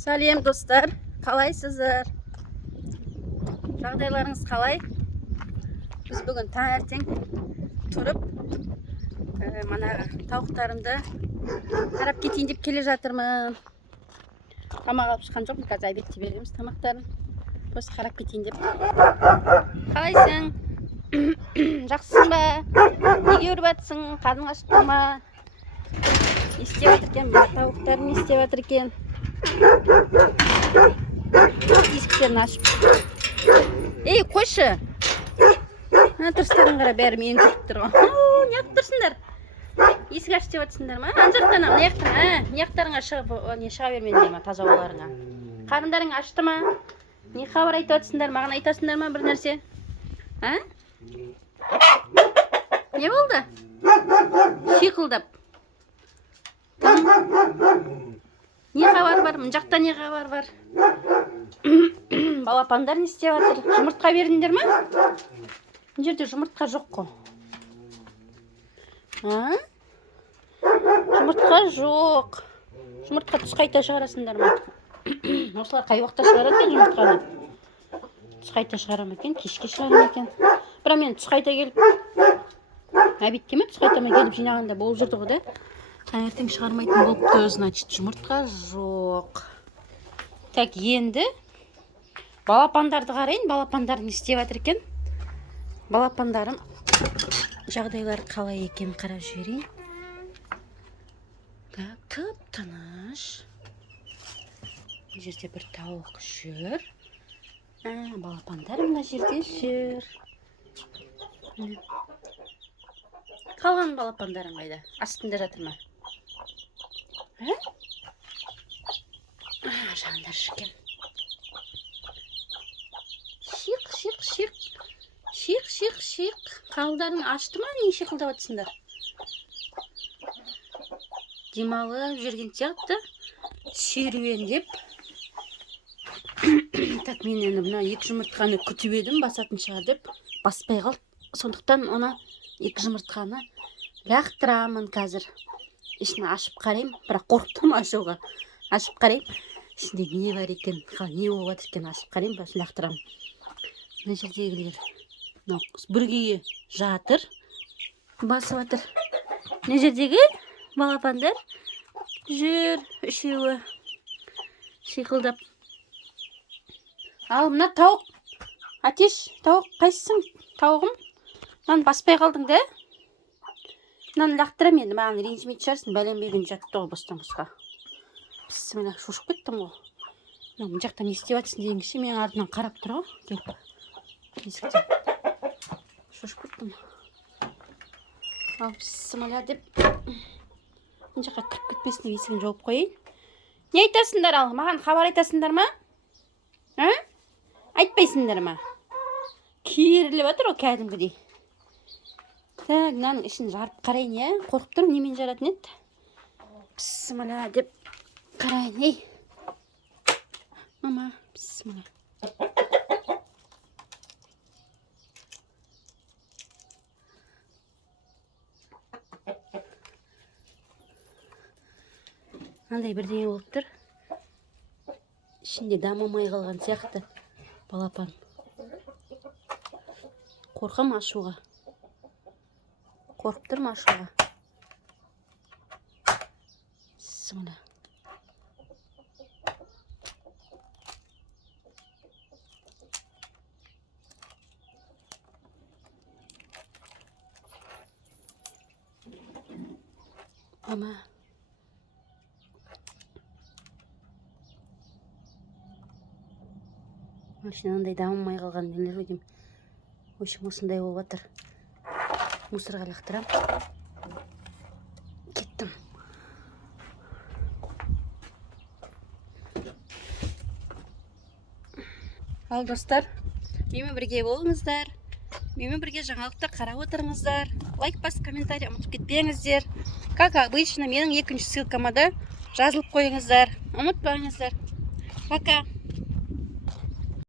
Сәлем достар, қалайсыздар? Жағдайларыңыз қалай? Біз бүгін таңертең тұрып, мана тауықтарымды қарап кетейін деп келе жатырмын. Тамақ алып шыққан жоқпын, қазір обедте береміз тамақтарын. Просто қарап кетейін деп. Қалайсың? Жақсысың ба? Неге өріп жатсың? Қарның ашып па ма? Не істеп жатыр екен? Тауықтарым не істеп жатыр екен? Есіктерін ашып. Ей, қойшы! Тұрыстарын қара, бәрі мені көріп тұр ғой. Неғып тұрсыңдар? Есік ашып деп жатсыңдар ма? Ана жақтан, мына жақтан, не жақтарыңа шыға бермеңдер ма, таза ауларыңа? Қарындарың ашты ма? Не хабар айтып жатсыңдар? Маған айтасыңдар ма бір нәрсе? Не болды? Шиқылдап. Не хабар бар? Мына жақта не хабар бар? Балапандар не істеп жатыр? Жұмыртқа бердіңдер ма? Мына жерде жұмыртқа жоқ қой. Жұмыртқа жоқ. Жұмыртқа түс қайта шығарасыңдар ма? Осылар қай уақытта шығарады екен жұмыртқаны? Түс қайта шығара ма екен? Кешке шығара ма екен? Бірақ мен түс қайта келіп, обедке ме түс қайтама келіп жинағанда болып жүрді ғой да? Таңертең шығармайтын болыпты, значит, жұмыртқа жоқ. Так, енді балапандарды қарайын, балапандар не істеп жатыр екен? Балапандарым жағдайлары қалай екен қарап жіберейін. Так, тып-тыныш. Мына жерде бір тауық жүр. Балапандар мына жерде жүр. Қалған балапандарың қайда? Астында жатыр ма? Жандар жүрген. Шиқ. Қалдарың ашты ма? Не шиқылдап жатсыңдар? Демалып жүрген сияқты. Серуендеп. Так, мен енді мына екі жұмыртқаны күтіп едім, басатын шығар деп. Баспай қалды. Сондықтан оны екі жұмыртқаны лақтырамын қазір. Ішін ашып қарайым, бірақ қорықтым ашуға. Ашып қарайым. Ішінде не бар екен, не болып жатыр екен, ашып қарайым, басын лақтырамын. Мына жердегілер бүргеге жатыр, басып жатыр. Мына жердегі балапандар жүр, үшеуі шиқылдап. Ал мына тауық, Атеш, тауық қайсың? Тауығым? Мынаны баспай қалдың да? Мынаны лақтырам енді, маған ренжімейтін шығарсың, бәлем берген жатты ғой бостан-босқа. Мына шошып кеттім ғой. Мына жақта не істеп жатсың дегенше менің артынан қарап тұр ғой, келіп. Есіктен. Шошып кеттім. Ал бісміллә деп. Мына жаққа кіріп кетпесін деп есігін жауып қойайын. Не айтасыңдар ал? Маған хабар айтасыңдар ма? Айтпайсыңдар ма? Керіліп жатыр ғой кәдімгідей. Так, мынаның ішін жарып қарайын, я? Қорқып тұрмын, немен жаратын еді? Бісміллә деп қарайын, ей. Мама, бісміллә. Андай бірдеңе болып тұр. Ішінде дамымай қалған сияқты балапан. Қорқам ашуға. Қорқып тұрмын ашуға. Бісміллә. Мама. Машинандай дамымай қалған нелер ғой деймін. Өшім осындай болып жатыр. Мусорға лақтырам. Кеттім. Ал достар, менімен бірге болыңыздар. Менімен бірге жаңалықты қарап отырыңыздар. Лайк бас, комментарий ұмытып кетпеңіздер. Как обычно, менің екінші ссылкама да жазылып қойыңыздар. Ұмытпаңыздар. Пока.